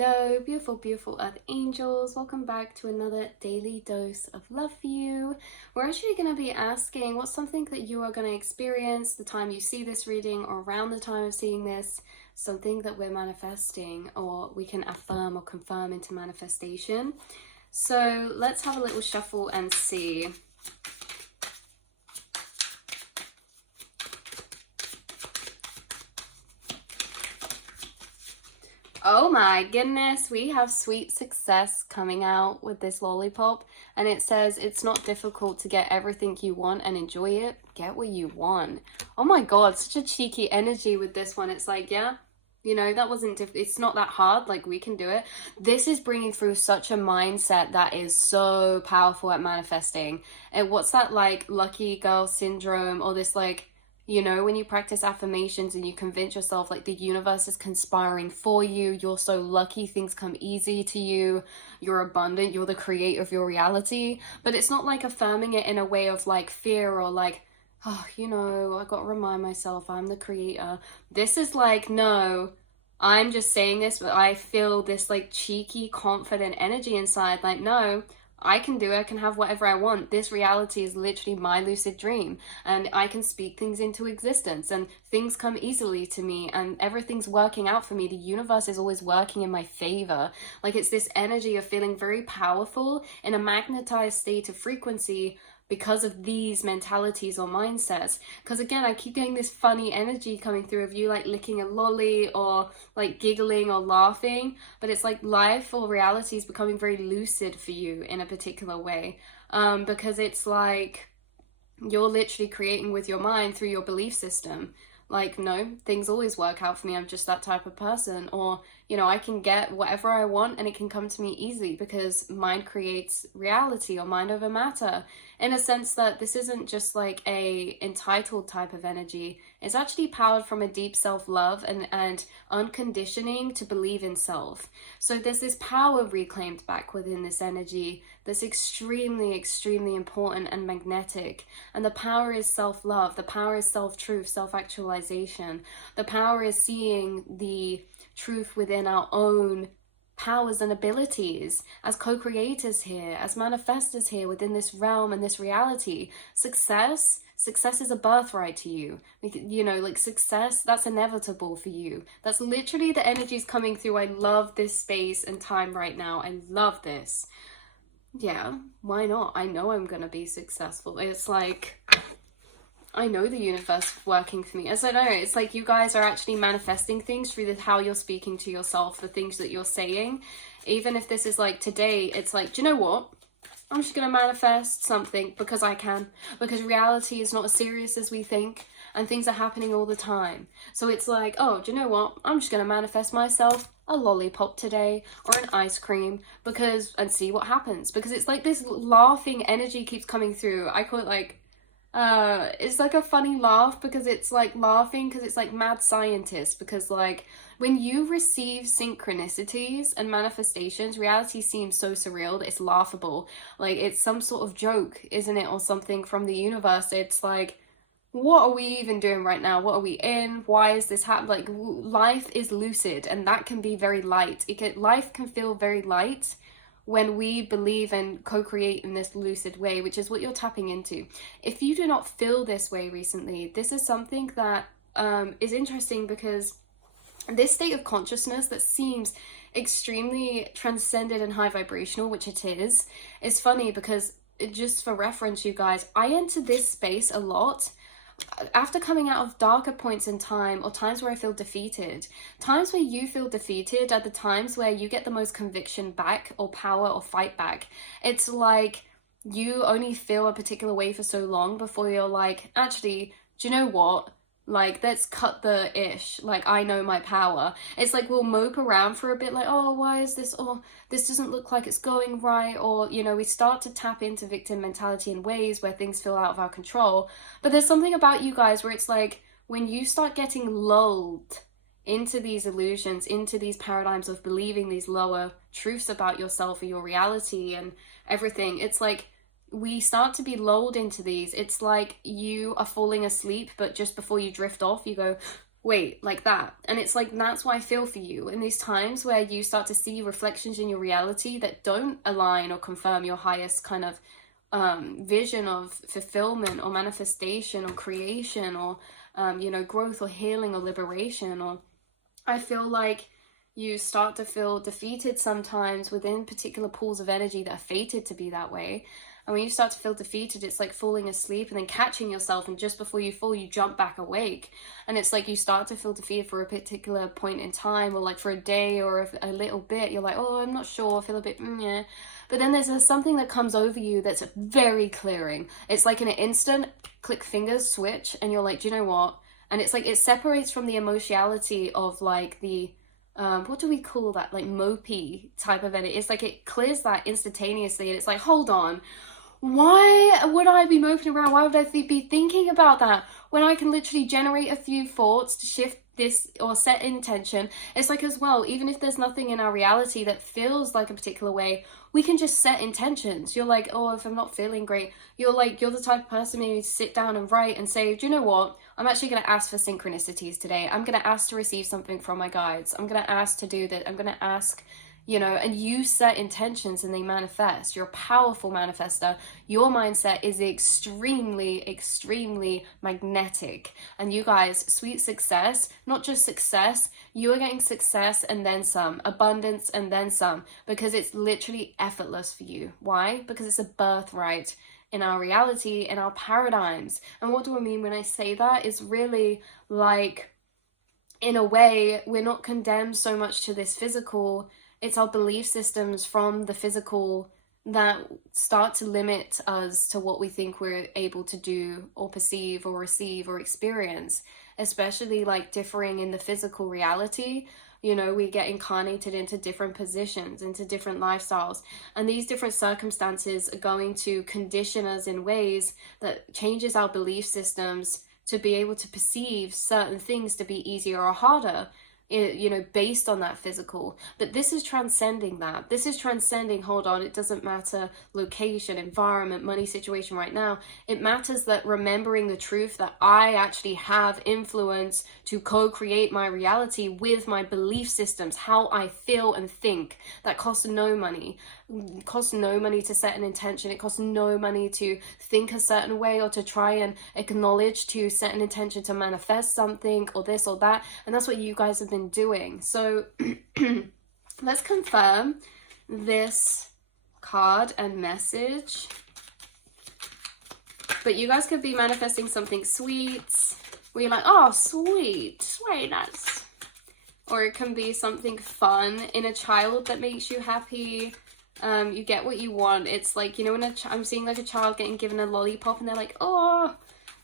Hello, beautiful, beautiful Earth Angels. Welcome back to another daily dose of love for you. We're actually going to be asking what's something that you are going to experience the time you see this reading or around the time of seeing this, something that we're manifesting or we can affirm or confirm into manifestation. So let's have a little shuffle and see. Oh my goodness, we have sweet success coming out with this lollipop, and it says it's not difficult to get everything you want and enjoy it. Get what you want. Oh my god, such a cheeky energy with this one. It's like, yeah, that wasn't it's not that hard, like we can do it. This is bringing through such a mindset that is so powerful at manifesting. And what's that, like, lucky girl syndrome, or this, like, when you practice affirmations and you convince yourself like the universe is conspiring for you, you're so lucky, things come easy to you, you're abundant, you're the creator of your reality. But it's not like affirming it in a way of like fear or like, oh, I got to remind myself I'm the creator. This is like, no, I'm just saying this, but I feel this like cheeky, confident energy inside. Like, no, I can do it. I can have whatever I want. This reality is literally my lucid dream, and I can speak things into existence, and things come easily to me, and everything's working out for me. The universe is always working in my favor. Like, it's this energy of feeling very powerful in a magnetized state of frequency because of these mentalities or mindsets. Because again, I keep getting this funny energy coming through of you like licking a lolly or like giggling or laughing, but it's like life or reality is becoming very lucid for you in a particular way, because it's like you're literally creating with your mind through your belief system. Like, no, things always work out for me, I'm just that type of person. Or, I can get whatever I want and it can come to me easily because mind creates reality, or mind over matter, in a sense that this isn't just like a entitled type of energy. It's actually powered from a deep self-love and unconditioning to believe in self. So there's this power reclaimed back within this energy that's extremely, extremely important and magnetic. And the power is self-love. The power is self-truth, self-actualization. The power is seeing the truth within our own powers and abilities as co-creators here, as manifestors here within this realm and this reality. Success is a birthright to you. Like success, that's inevitable for you. That's literally the energies coming through. I love this space and time right now. I love this. Yeah, why not? I know I'm gonna be successful. It's like, I know the universe working for me. As I know, it's like you guys are actually manifesting things through how you're speaking to yourself, the things that you're saying. Even if this is like today, it's like, do you know what? I'm just gonna manifest something because I can. Because reality is not as serious as we think, and things are happening all the time. So it's like, oh, do you know what? I'm just gonna manifest myself a lollipop today or an ice cream and see what happens. Because it's like this laughing energy keeps coming through. I call it like, it's like a funny laugh, because it's like laughing because it's like mad scientist, because like when you receive synchronicities and manifestations, reality seems so surreal that it's laughable. Like it's some sort of joke, isn't it, or something from the universe. It's like, what are we even doing right now? What are we in? Why is this happening? Like, life is lucid, and that can be very light. Life can feel very light when we believe and co-create in this lucid way, which is what you're tapping into. If you do not feel this way recently, this is something that is interesting, because this state of consciousness that seems extremely transcended and high vibrational, which it is funny because, just for reference, you guys, I enter this space a lot after coming out of darker points in time, or times where I feel defeated. Times where you feel defeated are the times where you get the most conviction back, or power, or fight back. It's like you only feel a particular way for so long before you're like, actually, do you know what? Like, let's cut the ish. Like, I know my power. It's like we'll mope around for a bit, like, oh, why is this? Oh, this doesn't look like it's going right. Or, we start to tap into victim mentality in ways where things feel out of our control. But there's something about you guys where it's like, when you start getting lulled into these illusions, into these paradigms of believing these lower truths about yourself or your reality and everything, it's like, we start to be lulled into these. It's like you are falling asleep, but just before you drift off, you go, wait, like that. And it's like, that's what I feel for you in these times where you start to see reflections in your reality that don't align or confirm your highest kind of vision of fulfillment or manifestation or creation or you know, growth or healing or liberation. Or I feel like you start to feel defeated sometimes within particular pools of energy that are fated to be that way. And when you start to feel defeated, it's like falling asleep and then catching yourself, and just before you fall, you jump back awake. And it's like you start to feel defeated for a particular point in time, or like for a day or a little bit. You're like, oh, I'm not sure, I feel a bit, yeah. But then there's something that comes over you that's very clearing. It's like in an instant, click fingers, switch, and you're like, do you know what? And it's like it separates from the emotionality of like the what do we call that, like mopey type of edit. It's like it clears that instantaneously, and it's like, hold on, why would I be moping around? Why would I be thinking about that when I can literally generate a few thoughts to shift this or set intention? It's like, as well, even if there's nothing in our reality that feels like a particular way, we can just set intentions. You're like, oh, if I'm not feeling great, you're the type of person maybe to sit down and write and say, do you know what? I'm actually going to ask for synchronicities today. I'm going to ask to receive something from my guides. I'm going to ask to do that. I'm going to ask, you know, and you set intentions and they manifest. You're a powerful manifester. Your mindset is extremely, extremely magnetic. And you guys, sweet success, not just success, you're getting success and then some, abundance and then some, because it's literally effortless for you. Why? Because it's a birthright in our reality, in our paradigms. And what do I mean when I say that? Is really like, in a way, we're not condemned so much to this physical. It's our belief systems from the physical that start to limit us to what we think we're able to do or perceive or receive or experience, especially like differing in the physical reality. You know, we get incarnated into different positions, into different lifestyles, and these different circumstances are going to condition us in ways that changes our belief systems to be able to perceive certain things to be easier or harder, you know, based on that physical. But this is transcending that. This is transcending, hold on, it doesn't matter location, environment, money situation right now. It matters that remembering the truth that I actually have influence to co-create my reality with my belief systems, how I feel and think. That costs no money. It costs no money to set an intention. It costs no money to think a certain way or to try and acknowledge to set an intention to manifest something or this or that. And that's what you guys have been doing. So let's confirm this card and message. But you guys could be manifesting something sweet where you're like, oh, sweet, sweetness. Or it can be something fun in a child that makes you happy. You get what you want. It's like, you know, when I'm seeing like a child getting given a lollipop and they're like, oh,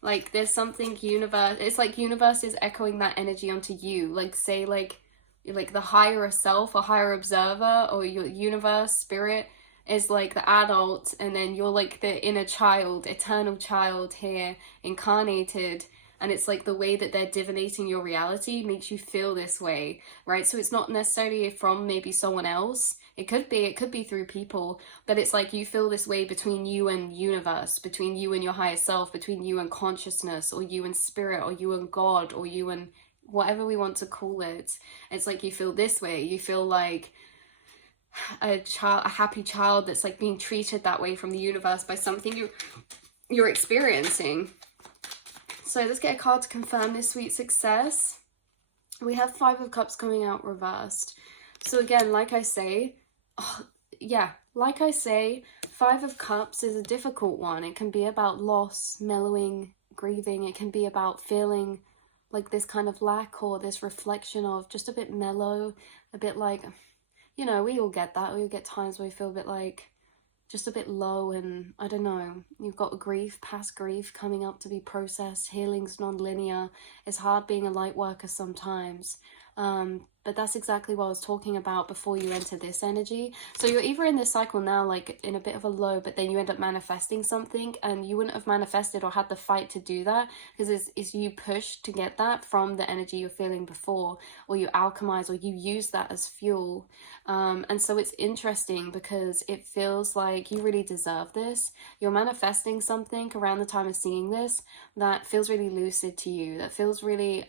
like there's something universe. It's like universe is echoing that energy onto you. Like say like the higher self or higher observer, or your universe spirit is like the adult, and then you're like the inner child, eternal child here incarnated. And it's like the way that they're divinating your reality makes you feel this way, right? So it's not necessarily from maybe someone else. It could be through people, but it's like you feel this way between you and universe, between you and your higher self, between you and consciousness, or you and spirit, or you and God, or you and whatever we want to call it. It's like you feel this way. You feel like a happy child that's like being treated that way from the universe by something you're experiencing. So let's get a card to confirm this sweet success. We have Five of Cups coming out reversed. So again, like I say, Five of Cups is a difficult one. It can be about loss, mellowing, grieving. It can be about feeling like this kind of lack or this reflection of just a bit mellow, a bit like, you know, we all get that. We all get times where we feel a bit like, just a bit low, and I don't know, you've got grief, past grief coming up to be processed. Healing's non-linear. It's hard being a light worker sometimes. But that's exactly what I was talking about before you enter this energy. So you're either in this cycle now, like in a bit of a low, but then you end up manifesting something, and you wouldn't have manifested or had the fight to do that because it's you pushed to get that from the energy you're feeling before, or you alchemize, or you use that as fuel. And so it's interesting because it feels like you really deserve this. You're manifesting something around the time of seeing this that feels really lucid to you, that feels really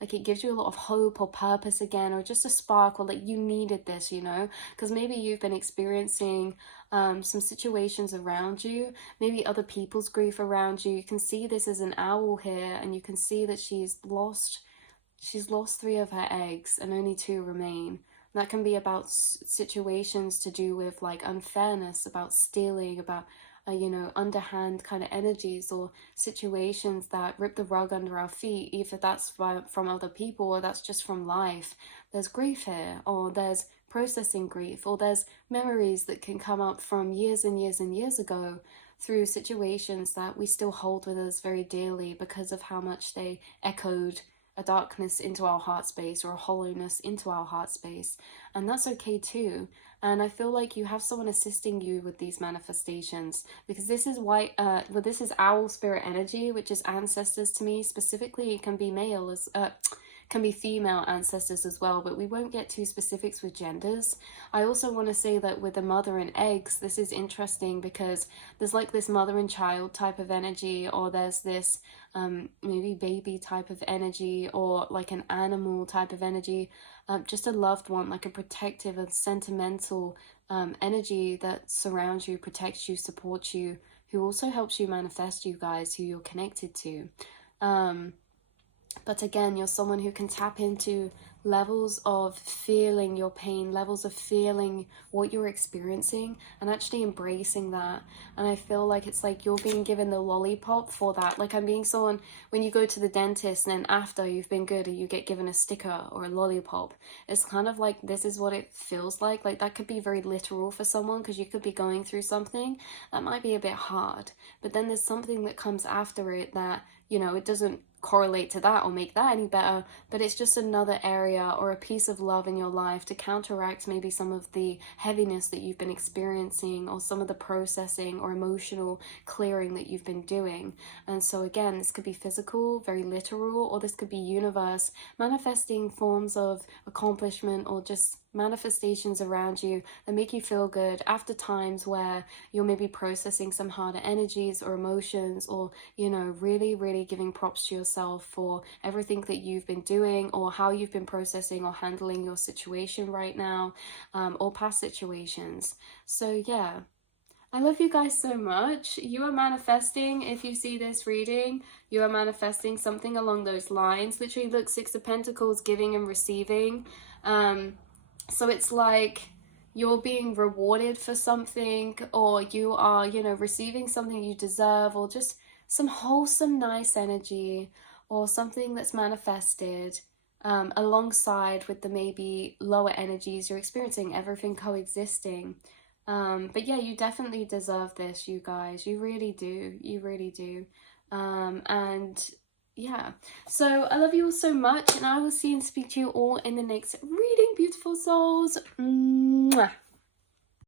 like it gives you a lot of hope or purpose again, or just a spark, or like you needed this, you know, because maybe you've been experiencing some situations around you, maybe other people's grief around you. You can see this as an owl here, and you can see that she's lost 3 of her eggs and only 2 remain. That can be about situations to do with like unfairness, about stealing, about you know, underhand kind of energies, or situations that rip the rug under our feet, either that's from other people or that's just from life. There's grief here, or there's processing grief, or there's memories that can come up from years and years and years ago through situations that we still hold with us very dearly because of how much they echoed a darkness into our heart space, or a hollowness into our heart space. And that's okay too. And I feel like you have someone assisting you with these manifestations, because this is this is owl spirit energy, which is ancestors to me. Specifically, it can be male as can be female ancestors as well, but we won't get too specifics with genders. I also want to say that with the mother and eggs, this is interesting because there's like this mother and child type of energy, or there's this maybe baby type of energy, or like an animal type of energy, just a loved one, like a protective and sentimental energy that surrounds you, protects you, supports you, who also helps you manifest you guys, who you're connected to. But again, you're someone who can tap into levels of feeling your pain, levels of feeling what you're experiencing, and actually embracing that. And I feel like it's like you're being given the lollipop for that. Like I'm being someone, when you go to the dentist and then after you've been good, you get given a sticker or a lollipop. It's kind of like, this is what it feels like. Like that could be very literal for someone, because you could be going through something that might be a bit hard, but then there's something that comes after it that, you know, it doesn't correlate to that or make that any better, but it's just another area or a piece of love in your life to counteract maybe some of the heaviness that you've been experiencing, or some of the processing or emotional clearing that you've been doing. And so again, this could be physical, very literal, or this could be universe manifesting forms of accomplishment, or just manifestations around you that make you feel good after times where you're maybe processing some harder energies or emotions, or, you know, really giving props to yourself for everything that you've been doing, or how you've been processing or handling your situation right now, or past situations. So yeah, I love you guys so much. You are manifesting, if you see this reading, you are manifesting something along those lines. Literally, look, 6 of Pentacles, giving and receiving. So it's like you're being rewarded for something, or you are, you know, receiving something you deserve, or just some wholesome, nice energy, or something that's manifested alongside with the maybe lower energies you're experiencing, everything coexisting. But yeah, you definitely deserve this, you guys. You really do. You really do. And yeah, so I love you all so much, and I will see and speak to you all in the next reading, beautiful souls. Mwah.